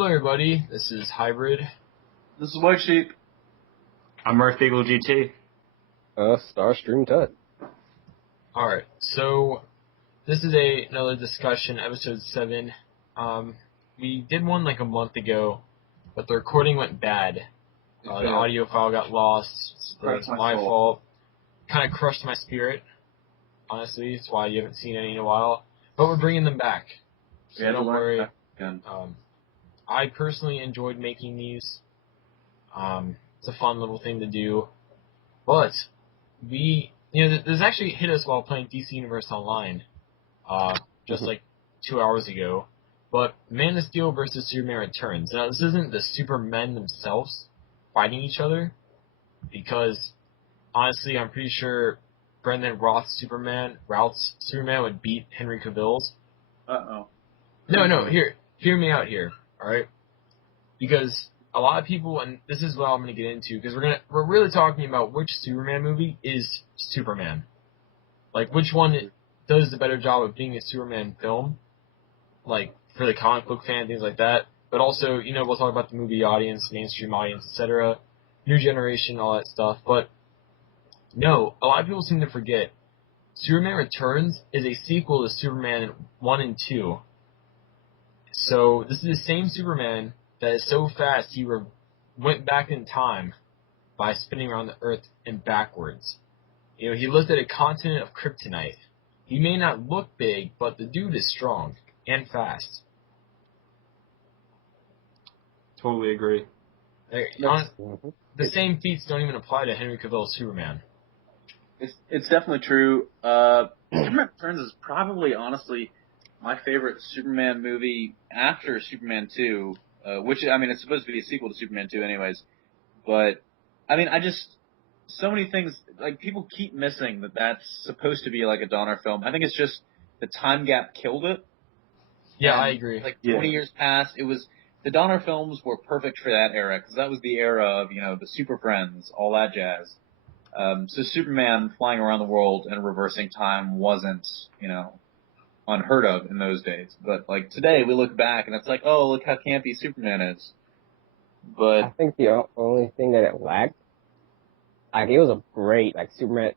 Hello everybody, this is Hybrid. This is WhiteSheep. I'm EarthEagleGT. Starstream Tut. Alright, so this is another discussion, episode 7. We did one like a month ago, but the recording went bad. The audio file got lost. That's my fault. Kind of crushed my spirit, honestly. That's why you haven't seen any in a while. But we're bringing them back. So don't worry. I personally enjoyed making these. It's a fun little thing to do. But this actually hit us while playing DC Universe Online, just like 2 hours ago. But Man of Steel versus Superman Returns. Now, this isn't the Supermen themselves fighting each other, because honestly, I'm pretty sure Brendan Routh's Superman would beat Henry Cavill's. Uh-oh. No, hear me out here, alright? Because a lot of people, and this is what I'm going to get into, because we're really talking about which Superman movie is Superman. Like, which one does the better job of being a Superman film, like, for the comic book fan, things like that. But also, we'll talk about the movie audience, mainstream audience, etc., new generation, all that stuff. But, no, a lot of people seem to forget, Superman Returns is a sequel to Superman 1 and 2. So, this is the same Superman that is so fast he went back in time by spinning around the Earth and backwards. He lived at a continent of kryptonite. He may not look big, but the dude is strong and fast. Totally agree. The same feats don't even apply to Henry Cavill's Superman. It's definitely true. Superman Returns is probably, honestly, my favorite Superman movie after Superman 2, which, it's supposed to be a sequel to Superman 2 anyways. But, so many things, like, people keep missing that that's supposed to be like a Donner film. I think it's just the time gap killed it. Yeah, and, I agree. 20 years passed, the Donner films were perfect for that era, because that was the era of, the Super Friends, all that jazz. So Superman flying around the world and reversing time wasn't, unheard of in those days. But, today we look back and it's like, oh, look how campy Superman is. But I think the only thing that it lacked, it was a great, Superman,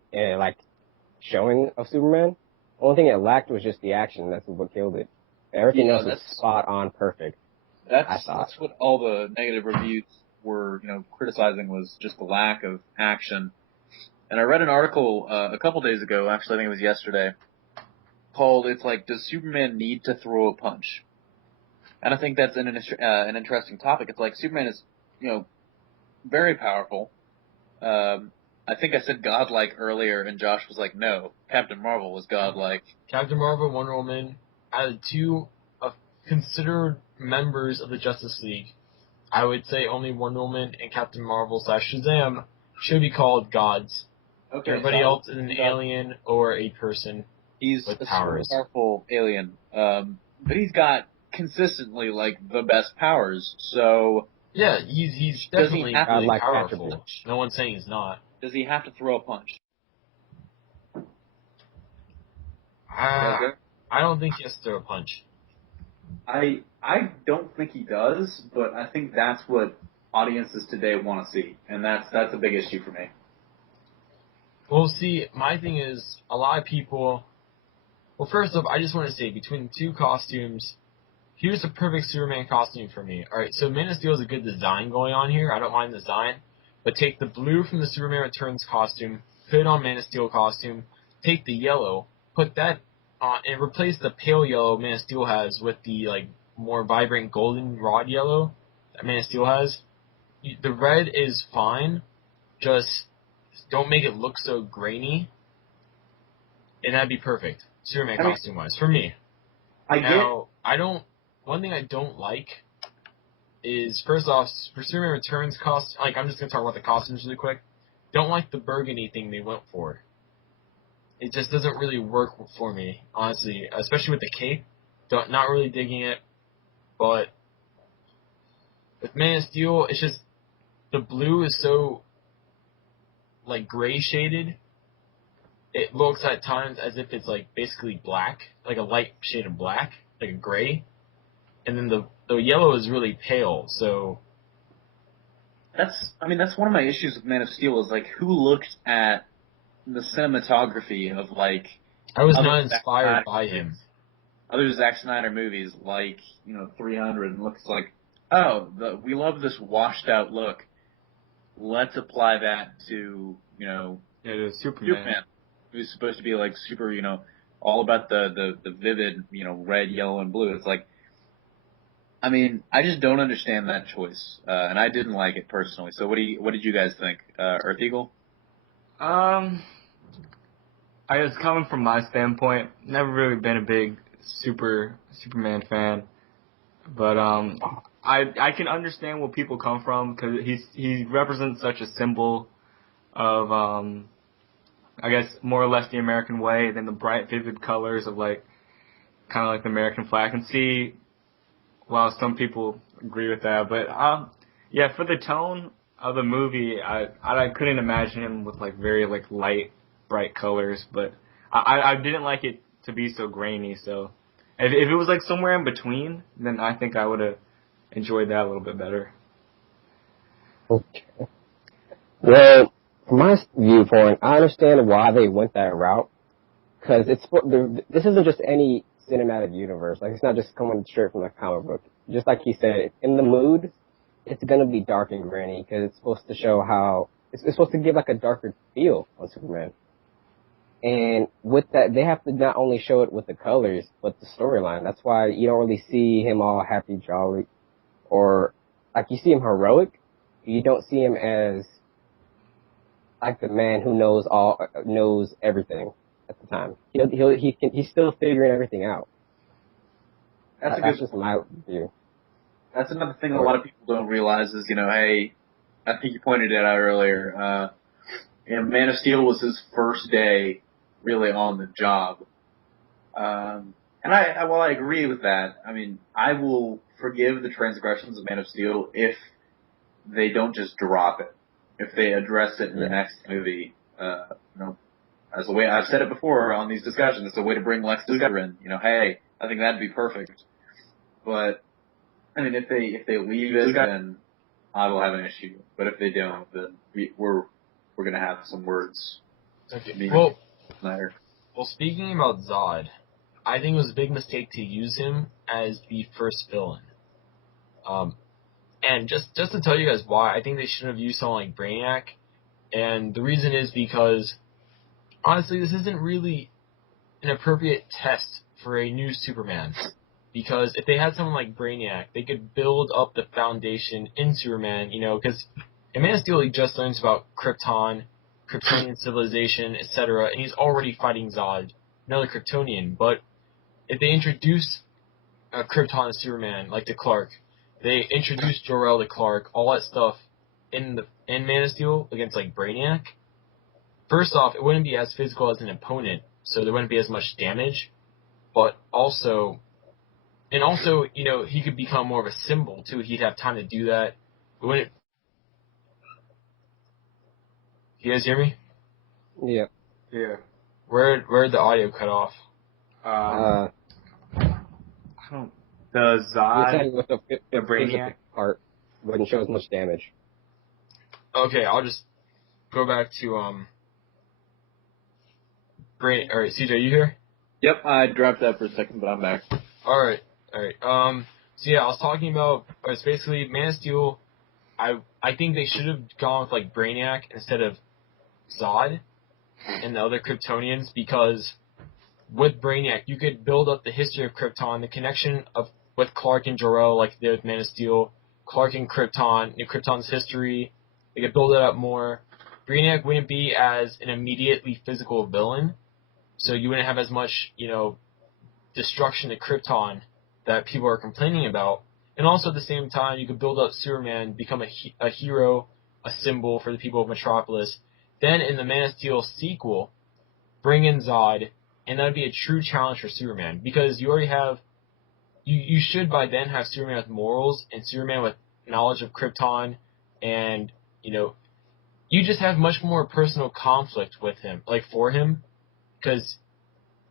showing of Superman. The only thing it lacked was just the action. That's what killed it. Everything else was spot on perfect. That's what all the negative reviews were, criticizing, was just the lack of action. And I read an article a couple days ago, actually I think it was yesterday, called, does Superman need to throw a punch? And I think that's an interesting topic. It's like, Superman is, very powerful. I think I said godlike earlier, and Josh was like, no, Captain Marvel was godlike. Captain Marvel, Wonder Woman, out of two considered members of the Justice League, I would say only Wonder Woman and Captain Marvel / Shazam should be called gods. Okay, everybody else is an alien or a person. He's with a powers. Super powerful alien, but he's got consistently the best powers. So yeah, he's definitely really powerful. No one's saying he's not. Does he have to throw a punch? I don't think he has to throw a punch. I don't think he does, but I think that's what audiences today want to see, and that's a big issue for me. Well, see, my thing is, a lot of people... Well, first off, I just want to say, between the two costumes, here's the perfect Superman costume for me. Alright, so Man of Steel is a good design going on here. I don't mind the design. But take the blue from the Superman Returns costume, put it on Man of Steel costume, take the yellow, put that on, and replace the pale yellow Man of Steel has with the, more vibrant golden rod yellow that Man of Steel has. The red is fine, just don't make it look so grainy, and that'd be perfect, Superman costume-wise, for me. One thing I don't like is, first off, for Superman Returns costume, I'm just going to talk about the costumes really quick. Don't like the burgundy thing they went for. It just doesn't really work for me, honestly, especially with the cape. Not really digging it, but with Man of Steel, it's just, the blue is so, gray shaded. It looks at times as if it's, basically black, like a light shade of black, like a gray. And then the the yellow is really pale. So That's one of my issues with Man of Steel is like who looked at the cinematography of like I was other not Zack inspired Snyder by movies, him. other Zack Snyder movies like 300 and looks like, oh, we love this washed out look. Let's apply that to It is Superman. who's supposed to be like super all about the vivid red, yellow, and blue. It's like, I mean, I just don't understand that choice, and I didn't like it personally. So what did you guys think, Earth Eagle? I guess coming from my standpoint, never really been a big Superman fan, but I can understand where people come from because he represents such a symbol of I guess more or less the American way than the bright, vivid colors of like kind of like the American flag. I can see while some people agree with that, but yeah, for the tone of the movie, I couldn't imagine him with like very like light, bright colors, but I didn't like it to be so grainy. So if it was like somewhere in between, then I think I would have enjoyed that a little bit better. Okay. Well, from my viewpoint, I understand why they went that route, because this isn't just any cinematic universe. Like, it's not just coming straight from the comic book. Just like he said, in the mood, it's gonna be dark and gritty because it's supposed to show how it's supposed to give like a darker feel on Superman. And with that, they have to not only show it with the colors, but the storyline. That's why you don't really see him all happy, jolly, or like you see him heroic. You don't see him as like the man who knows everything at the time. He's still figuring everything out. That's just my view. That's another thing a lot of people don't realize is, hey, I think you pointed it out earlier. Man of Steel was his first day really on the job. And while I agree with that, I mean, I will forgive the transgressions of Man of Steel if they don't just drop it. If they address it in the next movie, as a way, I've said it before on these discussions, it's a way to bring Lex Luthor in. Hey, I think that'd be perfect. But I mean, if they leave it, then I will have an issue. But if they don't, then we're gonna have some words. Okay. Well, speaking about Zod, I think it was a big mistake to use him as the first villain. And just to tell you guys why, I think they should have used someone like Brainiac. And the reason is because, honestly, this isn't really an appropriate test for a new Superman. Because if they had someone like Brainiac, they could build up the foundation in Superman, because in Man of Steel he just learns about Krypton, Kryptonian civilization, etc., and he's already fighting Zod, another Kryptonian. But if they introduce Krypton to Superman, like to Clark, they introduce Jor-El to Clark, all that stuff in Man of Steel against like Brainiac. First off, it wouldn't be as physical as an opponent, so there wouldn't be as much damage. But also, he could become more of a symbol too. He'd have time to do that. It wouldn't. You guys hear me? Yeah. Yeah. Where'd the audio cut off? I don't. The Zod, With the Brainiac part wouldn't show as much damage. Okay, I'll just go back to Brain. All right, CJ, you here? Yep, I dropped that for a second, but I'm back. All right. So yeah, I was talking about. It's basically Man of Steel. I think they should have gone with like Brainiac instead of Zod and the other Kryptonians, because with Brainiac you could build up the history of Krypton, the connection with Clark and Jor-El like they did with Man of Steel, Clark and Krypton, Krypton's history. They could build it up more. Brainiac wouldn't be as an immediately physical villain, so you wouldn't have as much, destruction to Krypton that people are complaining about. And also at the same time, you could build up Superman, become a hero, a symbol for the people of Metropolis. Then in the Man of Steel sequel, bring in Zod, and that would be a true challenge for Superman, because you already have, you should by then have Superman with morals and Superman with knowledge of Krypton, and, you just have much more personal conflict with him, like for him, because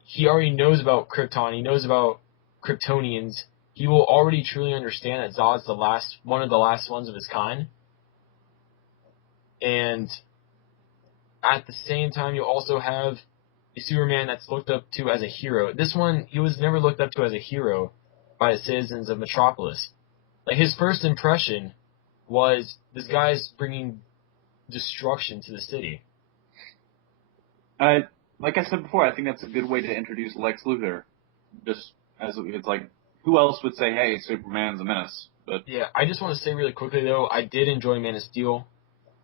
he already knows about Krypton, he knows about Kryptonians, he will already truly understand that Zod's one of the last ones of his kind. And at the same time, you also have a Superman that's looked up to as a hero. This one, he was never looked up to as a hero by the citizens of Metropolis. Like, his first impression was, this guy's bringing destruction to the city. Like I said before, I think that's a good way to introduce Lex Luthor. Just as it's like, who else would say, hey, Superman's a menace? But yeah, I just want to say really quickly, though, I did enjoy Man of Steel.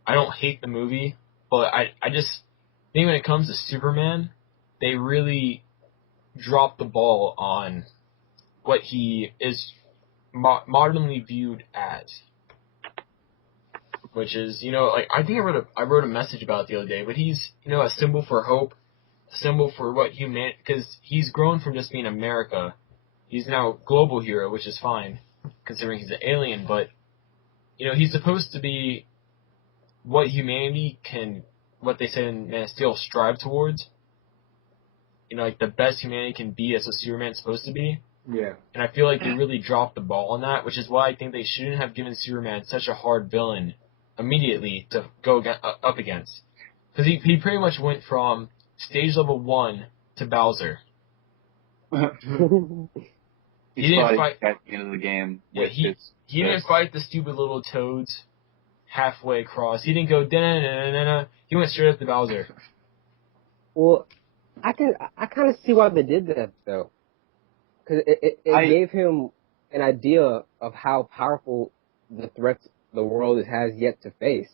I don't hate the movie, but I just think when it comes to Superman, they really dropped the ball on what he is modernly viewed as. Which is, like, I think I wrote a message about it the other day, but he's, a symbol for hope, a symbol for what because he's grown from just being America. He's now a global hero, which is fine, considering he's an alien, but, he's supposed to be what humanity what they say in Man of Steel, strive towards. Like, the best humanity can be, that's what Superman's supposed to be. Yeah. And I feel like they really dropped the ball on that, which is why I think they shouldn't have given Superman such a hard villain immediately to go up against. Because he pretty much went from stage level 1 to Bowser. he didn't fight at the end of the game. Yeah, he didn't fight the stupid little toads halfway across. He didn't go da-na-na-na-na. He went straight up to Bowser. Well, I kind of see why they did that, though. Because it gave him an idea of how powerful the threats the world has yet to face.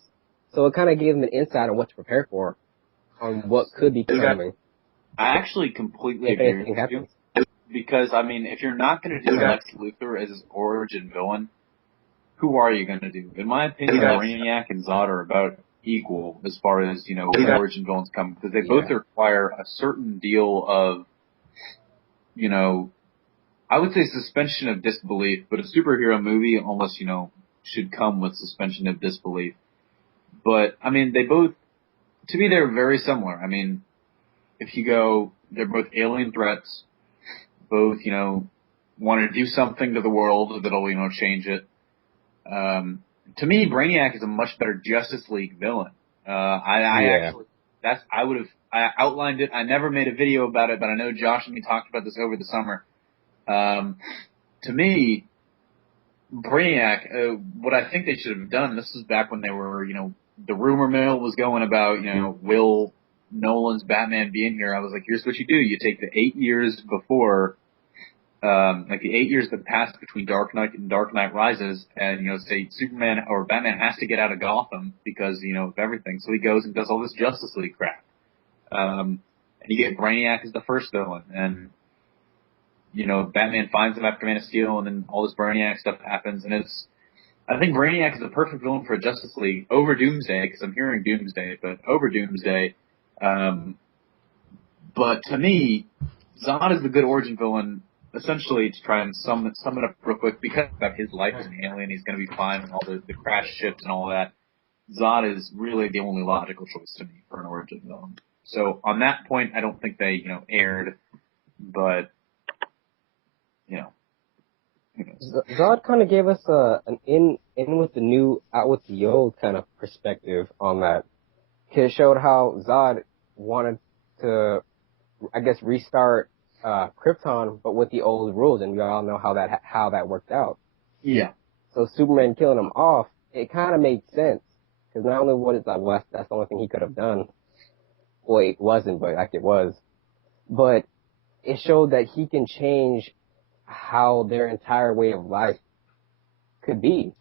So it kind of gave him an insight on what to prepare for, on what could be coming. I actually completely agree with you. Because, I mean, if you're not going to do Lex Luthor as his origin villain, who are you going to do? In my opinion, Brainiac and Zod are about equal as far as, origin villains come. Because they both require a certain deal of, I would say suspension of disbelief, but a superhero movie almost, should come with suspension of disbelief. But, I mean, to me, they're very similar. I mean, if you go, they're both alien threats, both, want to do something to the world that'll, change it. To me, Brainiac is a much better Justice League villain. I outlined it. I never made a video about it, but I know Josh and me talked about this over the summer. To me, Brainiac, what I think they should have done, this was back when they were, the rumor mill was going about, will Nolan's Batman be in here? I was like, here's what you do. You take the 8 years before, the 8 years that passed between Dark Knight and Dark Knight Rises, and, say Superman or Batman has to get out of Gotham because, of everything. So he goes and does all this Justice League crap. And you get Brainiac as the first villain, and, Batman finds him after Man of Steel, and then all this Brainiac stuff happens, and I think Brainiac is the perfect villain for Justice League over Doomsday, because I'm hearing Doomsday, but over Doomsday. But to me, Zod is the good origin villain, essentially, to try and sum it up real quick, because of his life as an alien, he's going to be fine with all the crash ships and all that. Zod is really the only logical choice to me for an origin villain. So on that point, I don't think they, erred, but, Zod kind of gave us an in with the new, out with the old kind of perspective on that. It showed how Zod wanted to, I guess, restart Krypton, but with the old rules, and we all know how that worked out. Yeah. So Superman killing him off, it kind of made sense, because not only was it like, well, that's the only thing he could have done. Well, it wasn't, but like it was. But it showed that he can change how their entire way of life could be.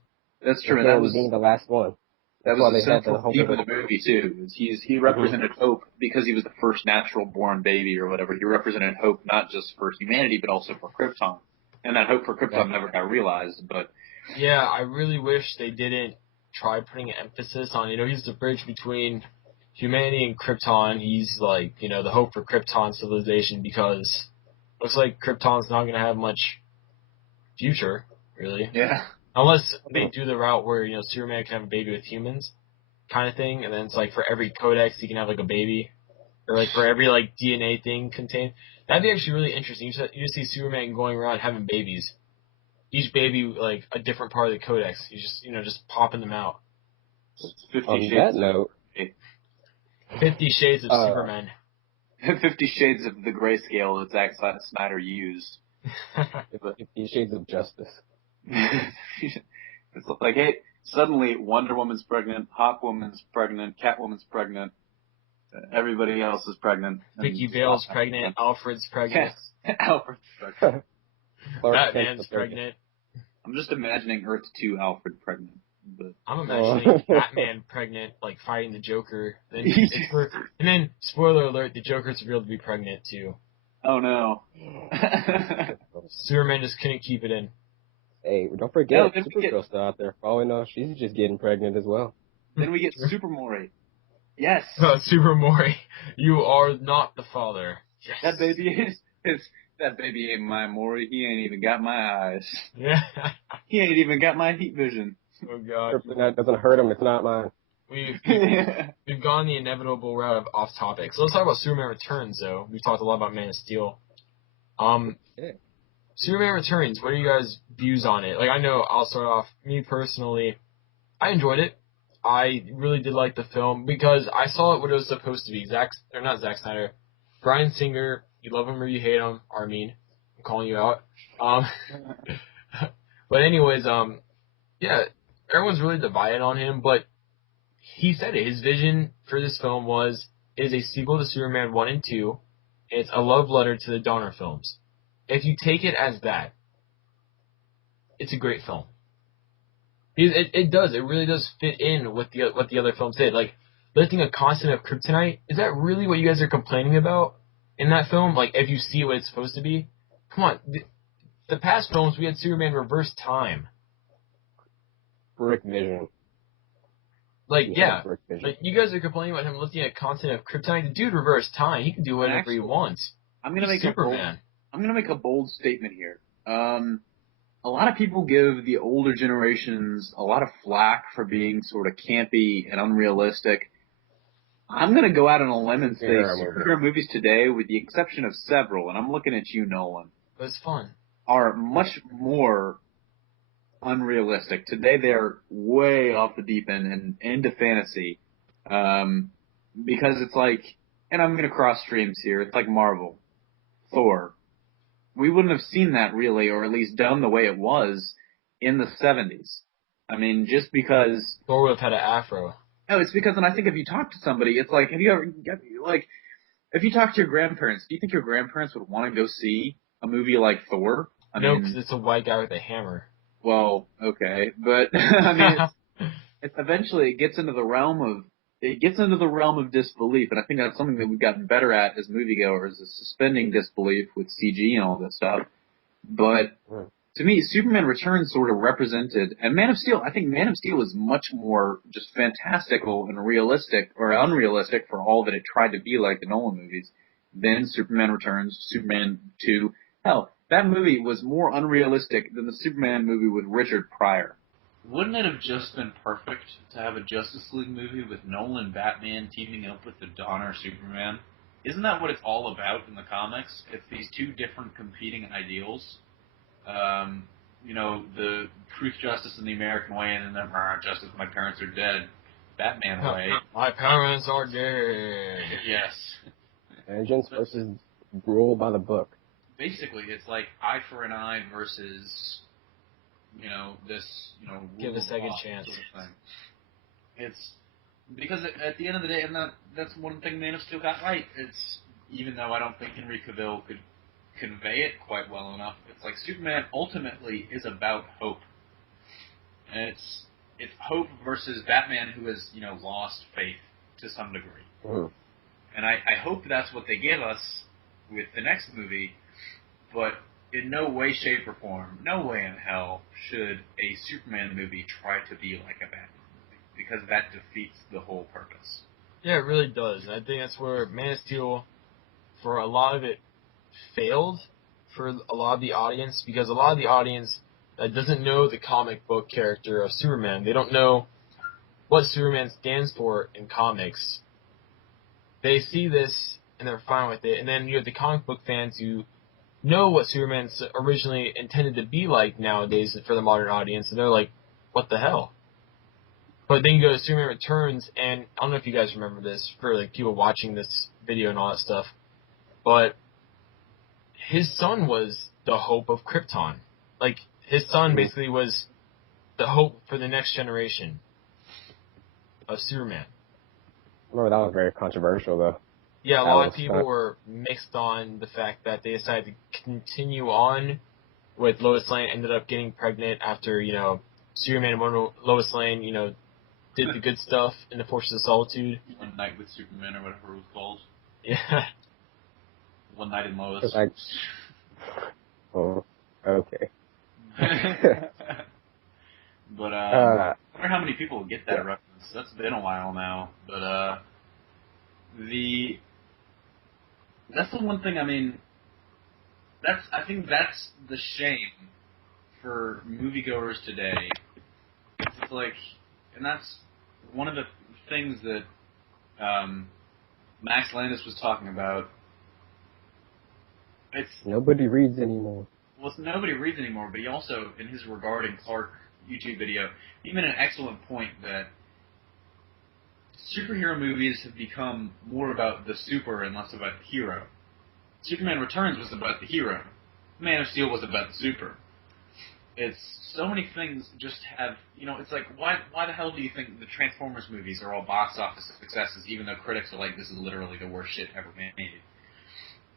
That's true. And that was being the last one. That was the central theme of the movie too. He represented hope because he was the first natural born baby or whatever. He represented hope not just for humanity but also for Krypton. And that hope for Krypton never got realized. But yeah, I really wish they didn't try putting an emphasis on, he's the bridge between humanity and Krypton. He's like, the hope for Krypton civilization, because looks like Krypton's not going to have much future, really. Yeah. Unless they do the route where, Superman can have a baby with humans kind of thing, and then it's like for every codex he can have like a baby. Or like for every like DNA thing contained. That'd be actually really interesting. You see Superman going around having babies. each baby like a different part of the codex. He's just popping them out. 50 On Shades that note, 50 Shades of Superman. 50 Shades of the grayscale that Zack Snyder used. 50 Shades of Justice. It's like, hey, suddenly Wonder Woman's pregnant, Hawkwoman's pregnant, Catwoman's pregnant, everybody else is pregnant. Vicky Vale's pregnant, Alfred's pregnant. Yes. Alfred's pregnant. Batman's pregnant. I'm just imagining Earth 2 Alfred pregnant. But I'm imagining Batman pregnant, like fighting the Joker. And then, spoiler alert, the Joker's revealed to be pregnant too. Oh no. Superman just couldn't keep it in. Hey, don't forget, Supergirl's still out there. For all we know, she's just getting pregnant as well. Then we get Super Maury. Yes. Super Maury, you are not the father. Yes. That baby ain't my Maury. He ain't even got my eyes. Yeah. He ain't even got my heat vision. Oh God. That doesn't hurt him. It's not mine. We've gone the inevitable route of off topic. So let's talk about Superman Returns, though. We've talked a lot about Man of Steel. Superman Returns. What are you guys' views on it? Like, I know I'll start off. Me personally, I enjoyed it. I really did like the film because I saw it what it was supposed to be. Not Zack Snyder, Bryan Singer. You love him or you hate him. Armin, I'm calling you out. But anyways, yeah, everyone's really divided on him, but he said it. His vision for this film it is a sequel to Superman 1 and 2. And it's a love letter to the Donner films. If you take it as that, it's a great film. It does. It really does fit in with what the other films did. Like, lifting a continent of kryptonite, is that really what you guys are complaining about in that film? Like, if you see what it's supposed to be? Come on. The past films, we had Superman reverse time. Brick vision. Like, yeah. Like, you guys are complaining about him lifting a continent of kryptonite. The dude reversed time. He can do whatever he wants. I'm gonna make Superman. I'm gonna make a bold statement here. A lot of people give the older generations a lot of flack for being sort of campy and unrealistic. I'm going to go out on a limb and say superhero movies today, with the exception of several, and I'm looking at you, Nolan. But it's fun. Are much more unrealistic. Today they're way off the deep end and into fantasy. Because it's like, and I'm going to cross streams here, it's like Marvel, Thor. We wouldn't have seen that really, or at least done the way it was in the 70s. I mean, just because... Thor would have had an afro. No, it's because, and I think if you talk to somebody, it's like, if you talk to your grandparents, do you think your grandparents would want to go see a movie like Thor? No, because it's a white guy with a hammer. Well, okay, but, I mean, eventually it gets into the realm of disbelief, and I think that's something that we've gotten better at as moviegoers, is suspending disbelief with CG and all this stuff. But to me, Superman Returns sort of represented, and Man of Steel, I think Man of Steel is much more just fantastical and realistic, or unrealistic for all that it tried to be like the Nolan movies, than Superman Returns, Superman 2. Hell, that movie was more unrealistic than the Superman movie with Richard Pryor. Wouldn't it have just been perfect to have a Justice League movie with Nolan Batman teaming up with the Donner Superman? Isn't that what it's all about in the comics? It's these two different competing ideals. The truth, justice, and the American way, and then justice, my parents are dead. Batman way. My parents are dead. Yes. Vengeance versus rule by the book. Basically, it's like eye for an eye versus... give a second chance. Sort of thing. It's because at the end of the day, and that's one thing Man of Steel got right. It's, even though I don't think Henry Cavill could convey it quite well enough, it's like Superman ultimately is about hope, and it's hope versus Batman, who has lost faith to some degree. Mm. And I hope that's what they give us with the next movie, but in no way, shape, or form, no way in hell should a Superman movie try to be like a Batman movie, because that defeats the whole purpose. Yeah, it really does. And I think that's where Man of Steel, for a lot of it, failed for a lot of the audience, because a lot of the audience that doesn't know the comic book character of Superman, they don't know what Superman stands for in comics. They see this and they're fine with it, and then you have the comic book fans who know what Superman's originally intended to be like nowadays for the modern audience, and they're like, what the hell? But then you go to Superman Returns, and I don't know if you guys remember this, for like people watching this video and all that stuff, but his son was the hope of Krypton. Like, his son basically was the hope for the next generation of Superman. I remember that was very controversial, though. Yeah, a lot of people were mixed on the fact that they decided to continue on with Lois Lane, ended up getting pregnant after, Superman and Lois Lane, did the good stuff in the Forces of Solitude. One Night with Superman, or whatever it was called. Yeah. One Night in Lois. Oh, okay. But, I wonder how many people get that reference. That's been a while now. But, that's the one thing, I think that's the shame for moviegoers today. It's like, and that's one of the things that, Max Landis was talking about. It's nobody reads anymore. Well, nobody reads anymore, but he also, in his Regarding Clark YouTube video, he made an excellent point that superhero movies have become more about the super and less about the hero. Superman Returns was about the hero. Man of Steel was about the super. It's so many things just have, it's like, why the hell do you think the Transformers movies are all box office successes, even though critics are like, this is literally the worst shit ever made?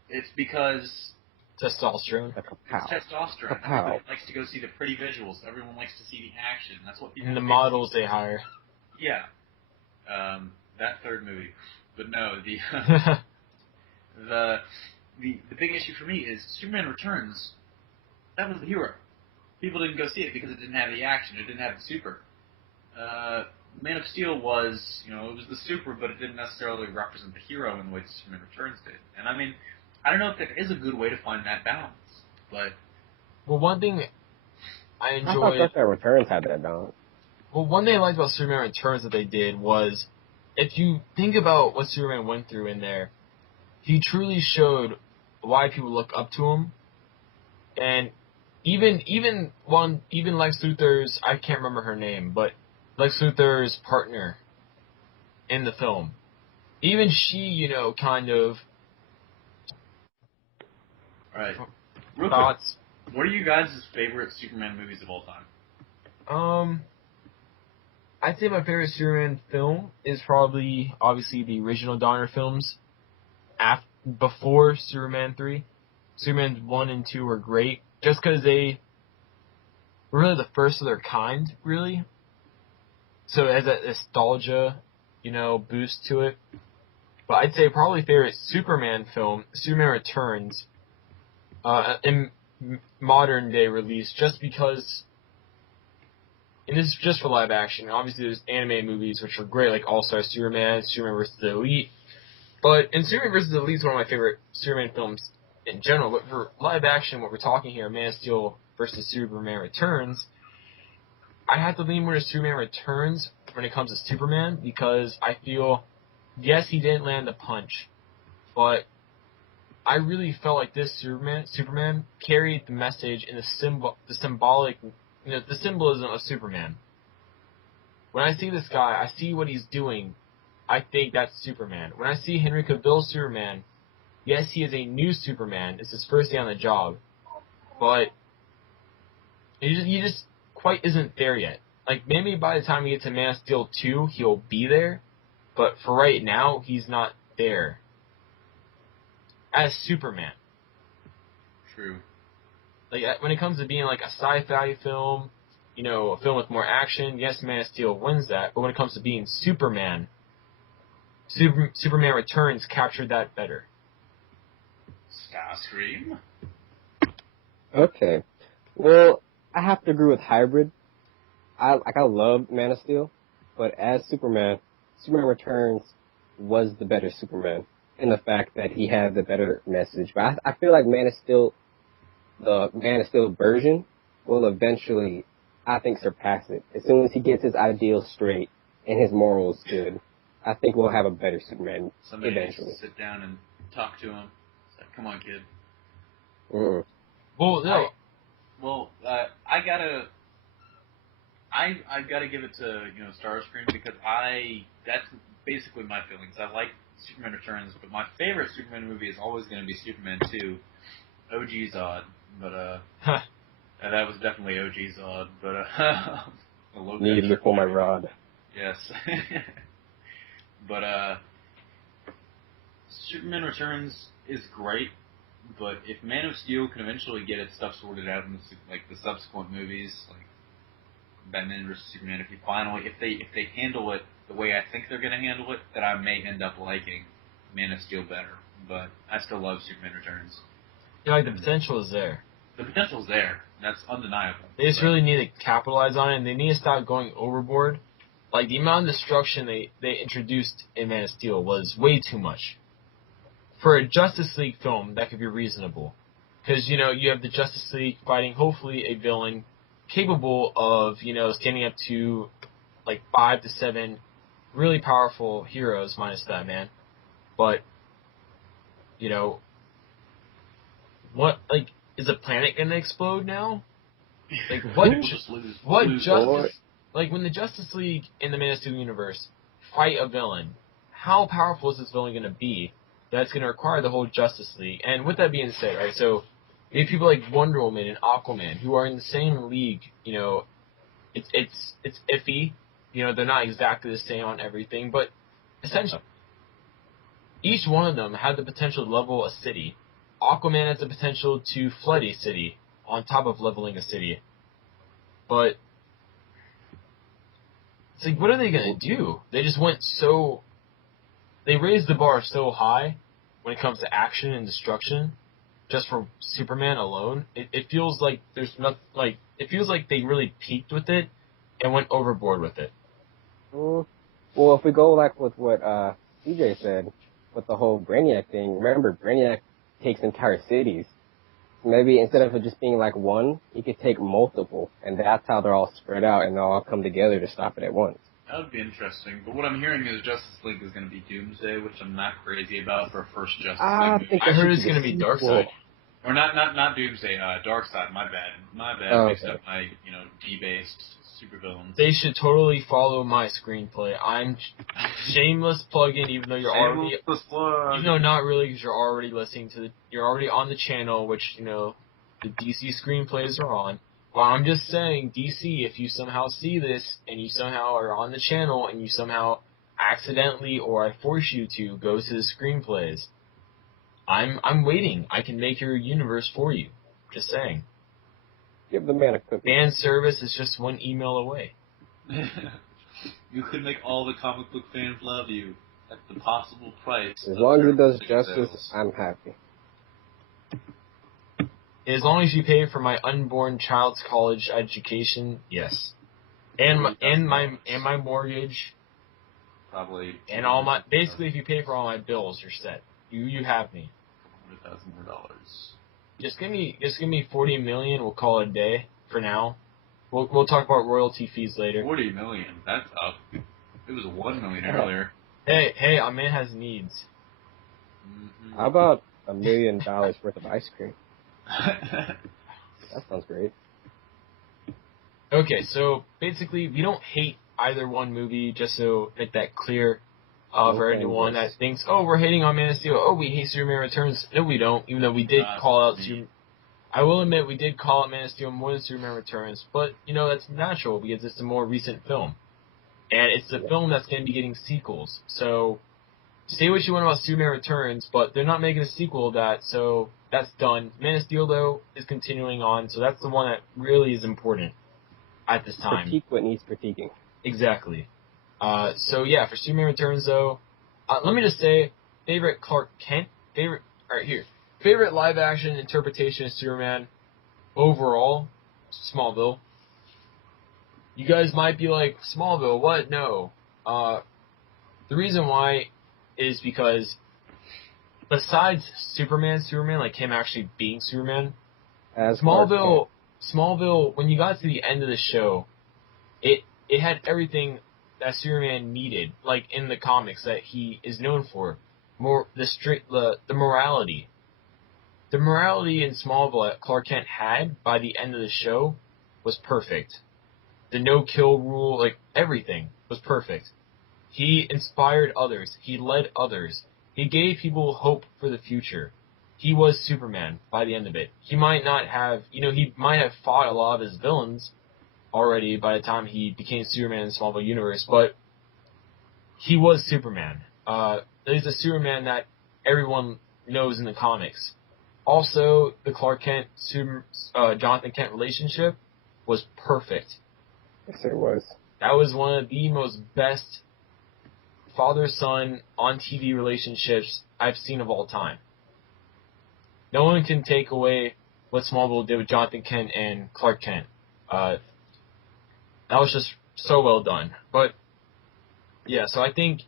It's because testosterone. It's testosterone. Everybody likes to go see the pretty visuals. Everyone likes to see the action. That's what people. And the models they hire. Yeah. That third movie, but no, the big issue for me is Superman Returns. That was the hero. People didn't go see it because it didn't have the action. It didn't have the super. Man of Steel was, it was the super, but it didn't necessarily represent the hero in the way Superman Returns did. And I don't know if there is a good way to find that balance, but... Well, one thing I enjoyed... I thought Superman Returns had that balance. Well, one thing I liked about Superman Returns that they did was, if you think about what Superman went through in there, he truly showed why people look up to him. And even Lex Luthor's, I can't remember her name, but Lex Luthor's partner in the film, even she, kind of... Alright. Real thoughts. Quick, what are you guys' favorite Superman movies of all time? I'd say my favorite Superman film is probably, obviously, the original Donner films. Before Superman 3. Superman 1 and 2 were great, just because they were really the first of their kind, really. So it has that nostalgia, boost to it. But I'd say probably favorite Superman film, Superman Returns, in modern day release, just because, and this is just for live action. Obviously, there's anime movies which are great, like All-Star Superman, Superman vs. the Elite. But in Superman vs. the Elite is one of my favorite Superman films in general. But for live action, what we're talking here, Man of Steel versus Superman Returns, I have to lean more to Superman Returns when it comes to Superman, because I feel, yes, he didn't land the punch, but I really felt like this Superman carried the message and the symbolic, the symbolism of Superman. When I see this guy, I see what he's doing. I think that's Superman. When I see Henry Cavill's Superman, yes, he is a new Superman. It's his first day on the job, but he just quite isn't there yet. Like, maybe by the time we get to Man of Steel 2, he'll be there, but for right now, he's not there as Superman. True. Like, when it comes to being like a sci-fi film, a film with more action, yes, Man of Steel wins that, but when it comes to being Superman, Superman Returns captured that better. Starscream? Okay. Well, I have to agree with Hybrid. I love Man of Steel, but as Superman Returns was the better Superman in the fact that he had the better message. But I feel like the Man of Steel version will eventually, I think, surpass it. As soon as he gets his ideals straight and his morals good, I think we'll have a better Superman Somebody eventually. needs to sit down and talk to him. It's like, come on, kid. Mm. Well, no. I gotta give it to Starscream because that's basically my feelings. I like Superman Returns, but my favorite Superman movie is always going to be Superman 2, OG Zod. But and that was definitely OG Zod. But the low Need texture before my quality. rod. Yes. But Superman Returns is great, but if Man of Steel can eventually get its stuff sorted out in the subsequent movies, like Batman vs Superman, if they handle it the way I think they're going to handle it, then I may end up liking Man of Steel better. But I still love Superman Returns. Yeah, like the potential is there. The potential's there. That's undeniable. They just really need to capitalize on it, and they need to stop going overboard. Like, the amount of destruction they introduced in Man of Steel was way too much. For a Justice League film, that could be reasonable. Because, you have the Justice League fighting, hopefully, a villain capable of, standing up to, 5 to 7 really powerful heroes, minus Batman. But, what, is the planet going to explode now? What Justice... when the Justice League in the Man of Steel universe fight a villain, how powerful is this villain going to be that's going to require the whole Justice League? And with that being said, right, so you have people like Wonder Woman and Aquaman who are in the same league. It's iffy. They're not exactly the same on everything, but essentially, each one of them had the potential to level a city. Aquaman has the potential to flood a city on top of leveling a city. But it's like, what are they going to do? They just they raised the bar so high when it comes to action and destruction, just for Superman alone. It feels like there's not, it feels like they really peaked with it and went overboard with it. Well, if we go with what CJ said, with the whole Brainiac thing, remember, Brainiac takes entire cities. Maybe instead of it just being one, you could take multiple, and that's how they're all spread out, and they'll all come together to stop it at once. That would be interesting. But what I'm hearing is Justice League is going to be Doomsday, which I'm not crazy about for a first Justice League movie. I heard it's going to be Darkseid. Or not Doomsday, Darkseid. My bad. Oh, Mixed up my D-based supervillains. They should totally follow my screenplay. I'm shameless plug-in, even though even though not really, because you're already you're already on the channel, which the DC screenplays are on. Well, I'm just saying, DC, if you somehow see this and you somehow are on the channel and you somehow accidentally or I force you to go to the screenplays, I'm waiting. I can make your universe for you. Just saying. Give the man a cookie. Fan service is just one email away. You could make all the comic book fans love you at the possible price. As long as it does justice, I'm happy. As long as you pay for my unborn child's college education, yes. And my mortgage. Probably. And basically, if you pay for all my bills, you're set. You have me. $100,000 more. Just give me $40 million. We'll call it a day for now. We'll talk about royalty fees later. $40 million. That's up. It was $1 million earlier. Hey, a man has needs. Mm-hmm. How about $1 million worth of ice cream? That sounds great. Okay, so basically, we don't hate either one movie, just to make that clear for anyone that thinks, we're hating on Man of Steel, we hate Superman Returns. No, we don't, even though we did call out Superman. I will admit, we did call out Man of Steel more than Superman Returns, but, that's natural, because it's a more recent film. And it's a film that's going to be getting sequels, so say what you want about Superman Returns, but they're not making a sequel of that, so that's done. Man of Steel, though, is continuing on, so that's the one that really is important at this time. Critique what needs critiquing. Exactly. For Superman Returns, though, let me just say, favorite Clark Kent, favorite live-action interpretation of Superman, overall, Smallville. You guys might be like, Smallville, what? No. The reason why is because besides Superman, him actually being Superman, Smallville, when you got to the end of the show, it had everything that Superman needed, like in the comics that he is known for. The morality. the morality in Smallville that Clark Kent had by the end of the show was perfect. The no-kill rule, like, everything was perfect. He inspired others. He led others. He gave people hope for the future. He was Superman by the end of it. He might not have, he might have fought a lot of his villains already by the time he became Superman in the Smallville universe, but he was Superman. He's the Superman that everyone knows in the comics. Also, the Clark Kent, Jonathan Kent relationship was perfect. Yes, it was. That was one of the most best father-son on TV relationships I've seen of all time. No one can take away what Smallville did with Jonathan Kent and Clark Kent. That was just so well done. But, yeah, so I think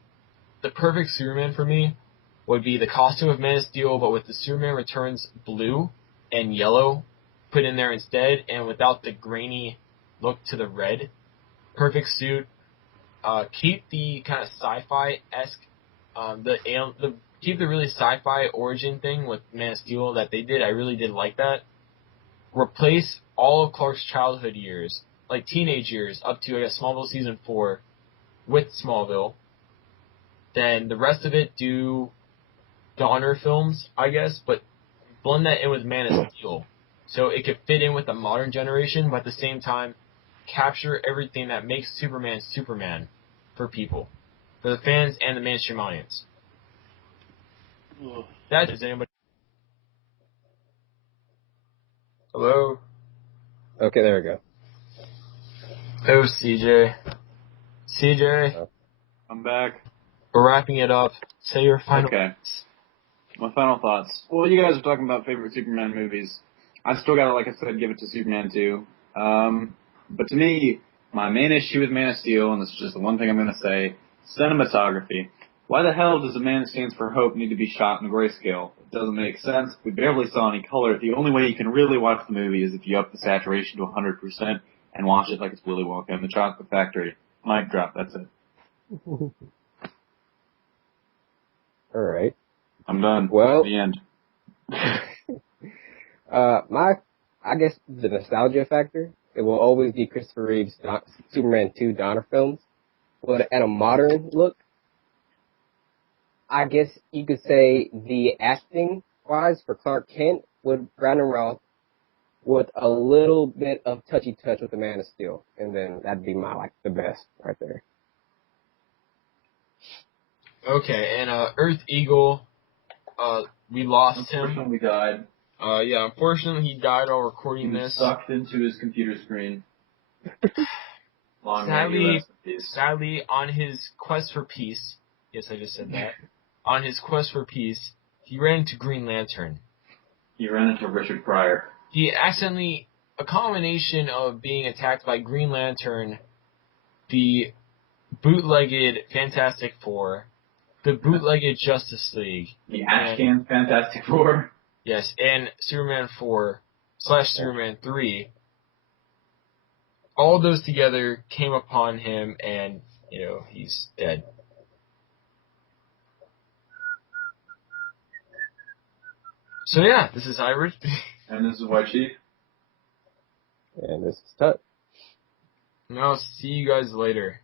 the perfect Superman for me would be the costume of Man of Steel, but with the Superman Returns blue and yellow put in there instead, and without the grainy look to the red. Perfect suit. Keep the kind of sci-fi-esque, keep the really sci-fi origin thing with Man of Steel that they did. I really did like that. Replace all of Clark's childhood years, like teenage years, up to, I guess, Smallville Season 4 with Smallville. Then the rest of it do Donner films, I guess, but blend that in with Man of Steel. So it could fit in with the modern generation, but at the same time, capture everything that makes Superman Superman for people. For the fans and the mainstream audience. That is anybody. Hello? Okay, there we go. Oh, CJ. CJ, Oh. I'm back. we're wrapping it up. Say your final. Okay. My final thoughts. Well, you guys are talking about favorite Superman movies. I still gotta, like I said, give it to Superman 2. But to me, my main issue with Man of Steel, and this is just the one thing I'm gonna say, cinematography. Why the hell does a man that stands for hope need to be shot in grayscale? It doesn't make sense. We barely saw any color. The only way you can really watch the movie is if you up the saturation to 100% and watch it like it's Willy Wonka and the Chocolate Factory. Mic drop, that's it. All right. I'm done. Well, The end. I guess the nostalgia factor, it will always be Christopher Reeve's Superman 2 Donner films. But at a modern look, I guess you could say the acting wise for Clark Kent would Brandon Routh with a little bit of touchy touch with the Man of Steel. And then that'd be the best right there. Okay, and Earth Eagle, we lost him. Unfortunately died. Yeah, unfortunately he died while recording He was this. sucked into his computer screen. Long may he rest in peace. Sadly, on his quest for peace, yes, I just said that, on his quest for peace, he ran into Green Lantern. He ran into Richard Pryor. He accidentally, a combination of being attacked by Green Lantern, the bootlegged Fantastic Four, the bootlegged Justice League. The Ashcan Fantastic Four. Yes, and Superman 4/Superman 3. All those together came upon him, and, he's dead. So yeah, this is Irish. And this is WhiteSheep. And this is Tut. And I'll see you guys later.